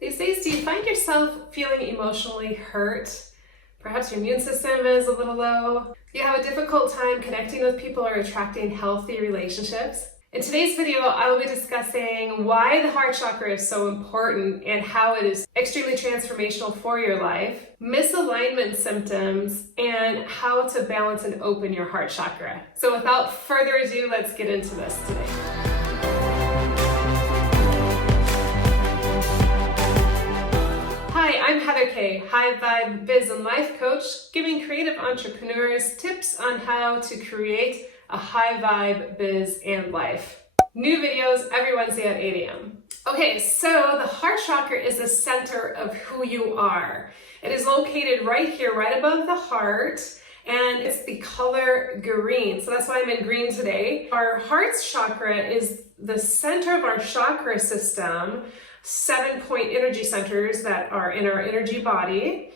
These days, do you find yourself feeling emotionally hurt? Perhaps your immune system is a little low. You have a difficult time connecting with people or attracting healthy relationships. In today's video, I will be discussing why the heart chakra is so important and how it is extremely transformational for your life, misalignment symptoms, and how to balance and open your heart chakra. So without further ado, let's get into this today. Hi, I'm Heather Kaye, high vibe biz and life coach, giving creative entrepreneurs tips on how to create a high vibe biz and life. New videos every Wednesday at 8 a.m. Okay, so the heart chakra is the center of who you are. It is located right here, right above the heart, and it's the color green. So that's why I'm in green today. Our heart's chakra is the center of our chakra system, 7-point energy centers that are in our energy body.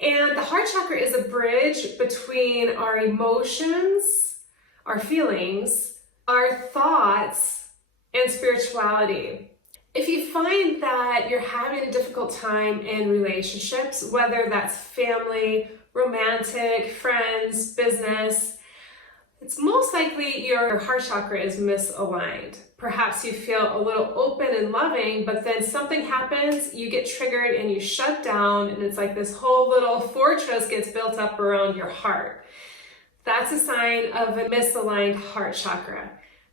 And the heart chakra is a bridge between our emotions, our feelings, our thoughts, and spirituality. If you find that you're having a difficult time in relationships, whether that's family, romantic, friends, business, it's most likely your heart chakra is misaligned. Perhaps you feel a little open and loving, but then something happens, you get triggered and you shut down, and it's like this whole little fortress gets built up around your heart. That's a sign of a misaligned heart chakra.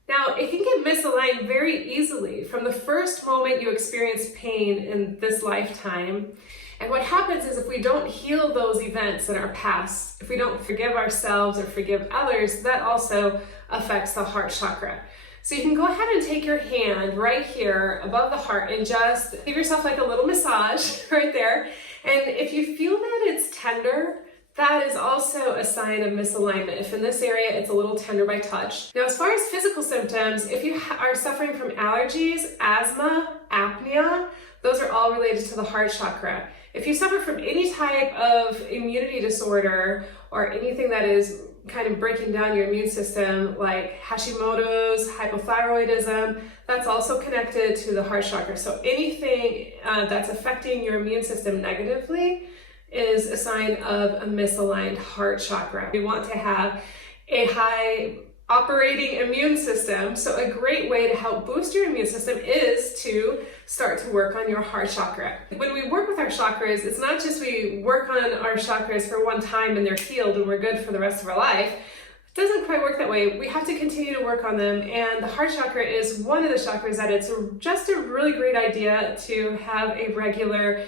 Now, it can get misaligned very easily from the first moment you experience pain in this lifetime. And what happens is if we don't heal those events in our past, if we don't forgive ourselves or forgive others, that also affects the heart chakra. So you can go ahead and take your hand right here above the heart and just give yourself like a little massage right there. And if you feel that it's tender, that is also a sign of misalignment. If in this area it's a little tender by touch. Now, as far as physical symptoms, if you are suffering from allergies, asthma, apnea, those are all related to the heart chakra. If you suffer from any type of immunity disorder or anything that is kind of breaking down your immune system, like Hashimoto's, hypothyroidism, that's also connected to the heart chakra. So anything that's affecting your immune system negatively is a sign of a misaligned heart chakra. We want to have a high operating immune system. So a great way to help boost your immune system is to start to work on your heart chakra. When we work with our chakras, it's not just we work on our chakras for one time and they're healed and we're good for the rest of our life. It doesn't quite work that way. We have to continue to work on them, and the heart chakra is one of the chakras that it's just a really great idea to have a regular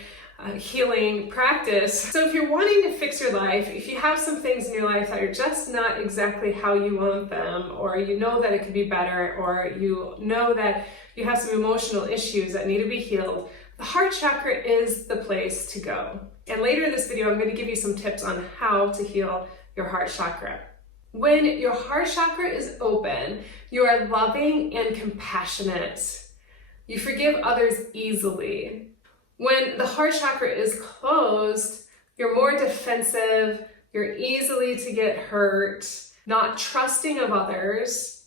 healing practice. So if you're wanting to fix your life, if you have some things in your life that are just not exactly how you want them, or you know that it could be better, or you know that you have some emotional issues that need to be healed, the heart chakra is the place to go. And later in this video, I'm going to give you some tips on how to heal your heart chakra. When your heart chakra is open, you are loving and compassionate. You forgive others easily. When the heart chakra is closed, you're more defensive, you're easily to get hurt, not trusting of others.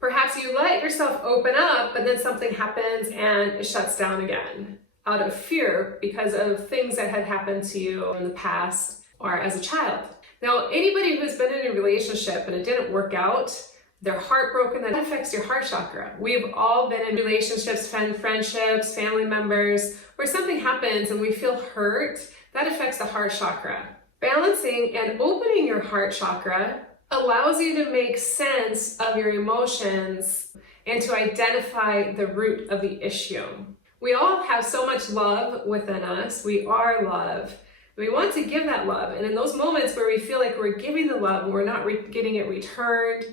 Perhaps you let yourself open up, but then something happens and it shuts down again out of fear because of things that had happened to you in the past or as a child. Now, anybody who's been in a relationship and it didn't work out, they're heartbroken, that affects your heart chakra. We've all been in relationships, friendships, family members, where something happens and we feel hurt, that affects the heart chakra. Balancing and opening your heart chakra allows you to make sense of your emotions and to identify the root of the issue. We all have so much love within us. We are love. We want to give that love. And in those moments where we feel like we're giving the love and we're not getting it returned,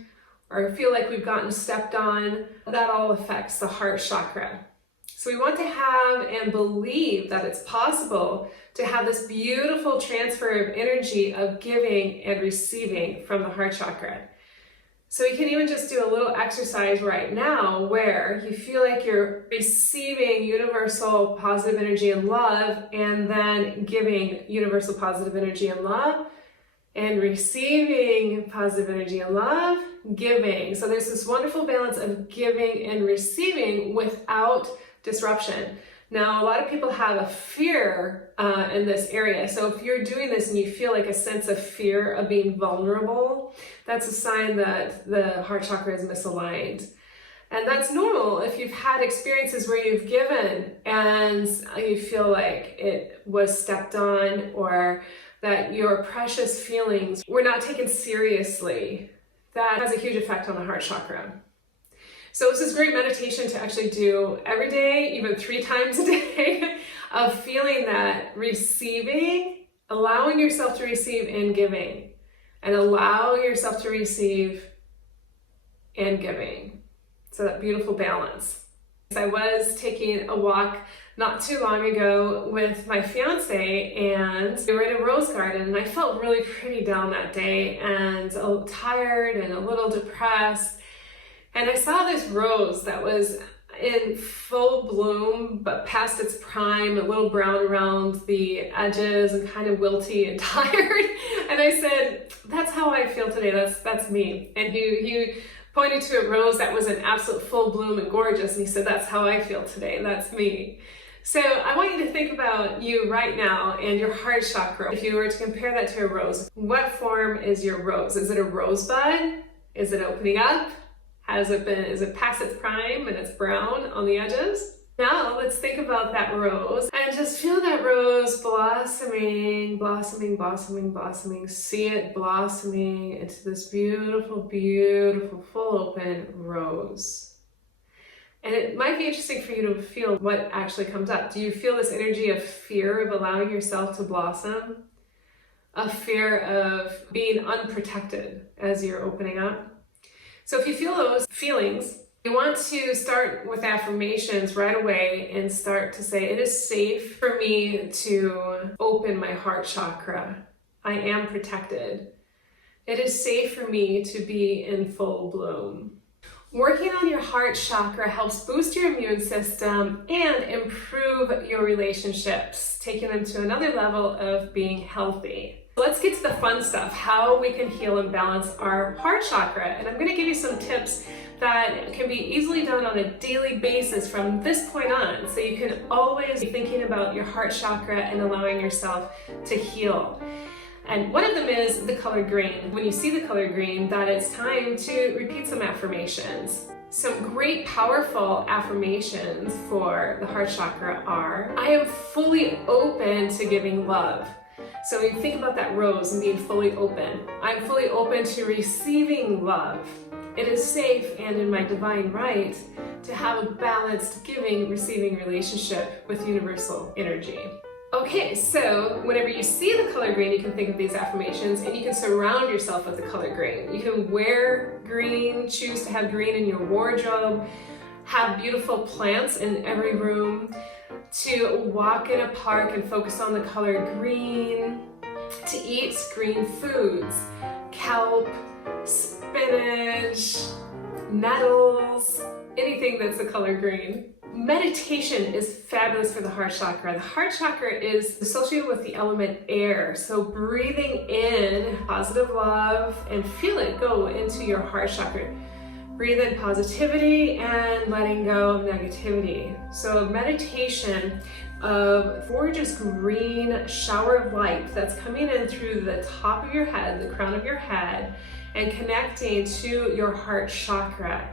or feel like we've gotten stepped on, that all affects the heart chakra. So we want to have and believe that it's possible to have this beautiful transfer of energy of giving and receiving from the heart chakra. So you can even just do a little exercise right now where you feel like you're receiving universal positive energy and love, and then giving universal positive energy and love, and receiving positive energy and love, giving. So there's this wonderful balance of giving and receiving without disruption. Now, a lot of people have a fear in this area. So if you're doing this and you feel like a sense of fear of being vulnerable, that's a sign that the heart chakra is misaligned. And that's normal if you've had experiences where you've given and you feel like it was stepped on, or that your precious feelings were not taken seriously. That has a huge effect on the heart chakra. So this is great meditation to actually do every day, even 3 times a day, of feeling that receiving, allowing yourself to receive and giving, and allow yourself to receive and giving. So that beautiful balance. I was taking a walk not too long ago with my fiance, and we were in a rose garden, and I felt really pretty down that day and tired and a little depressed. And I saw this rose that was in full bloom, but past its prime, a little brown around the edges and kind of wilty and tired. And I said, that's how I feel today. That's me. And he pointed to a rose that was in absolute full bloom and gorgeous. And he said, that's how I feel today. That's me. So I want you to think about you right now and your heart chakra. If you were to compare that to a rose, what form is your rose? Is it a rosebud? Is it opening up? Is it past its prime and it's brown on the edges? Now let's think about that rose and just feel that rose blossoming, blossoming, blossoming, blossoming. See it blossoming into this beautiful, beautiful, full open rose. And it might be interesting for you to feel what actually comes up. Do you feel this energy of fear of allowing yourself to blossom? A fear of being unprotected as you're opening up? So if you feel those feelings, you want to start with affirmations right away and start to say, it is safe for me to open my heart chakra. I am protected. It is safe for me to be in full bloom. Working on your heart chakra helps boost your immune system and improve your relationships, taking them to another level of being healthy. Let's get to the fun stuff, how we can heal and balance our heart chakra. And I'm going to give you some tips that can be easily done on a daily basis from this point on. So you can always be thinking about your heart chakra and allowing yourself to heal. And one of them is the color green. When you see the color green, that it's time to repeat some affirmations. Some great powerful affirmations for the heart chakra are, I am fully open to giving love. So when you think about that rose and being fully open, I'm fully open to receiving love. It is safe and in my divine right to have a balanced giving, receiving relationship with universal energy. Okay, so whenever you see the color green, you can think of these affirmations and you can surround yourself with the color green. You can wear green, choose to have green in your wardrobe, have beautiful plants in every room, to walk in a park and focus on the color green, to eat green foods, kelp, spinach, nettles, anything that's the color green. Meditation is fabulous for the heart chakra. The heart chakra is associated with the element air. So breathing in positive love and feel it go into your heart chakra. Breathe in positivity and letting go of negativity. So meditation of gorgeous green shower of light that's coming in through the top of your head, the crown of your head, and connecting to your heart chakra.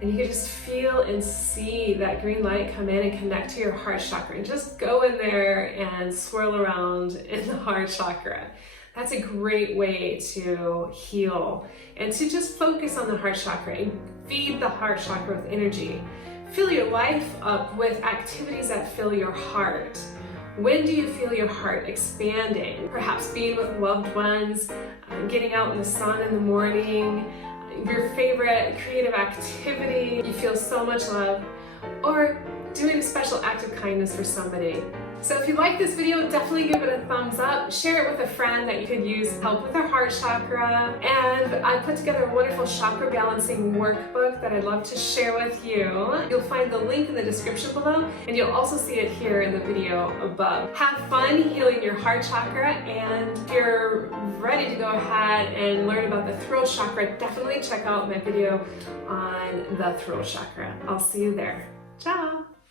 And you can just feel and see that green light come in and connect to your heart chakra. And just go in there and swirl around in the heart chakra. That's a great way to heal and to just focus on the heart chakra and feed the heart chakra with energy. Fill your life up with activities that fill your heart. When do you feel your heart expanding? Perhaps being with loved ones, getting out in the sun in the morning, your favorite creative activity, you feel so much love, or doing a special act of kindness for somebody. So if you like this video, definitely give it a thumbs up. Share it with a friend that you could use help with their heart chakra. And I put together a wonderful chakra balancing workbook that I'd love to share with you. You'll find the link in the description below, and you'll also see it here in the video above. Have fun healing your heart chakra, and if you're ready to go ahead and learn about the throat chakra, definitely check out my video on the throat chakra. I'll see you there. Ciao!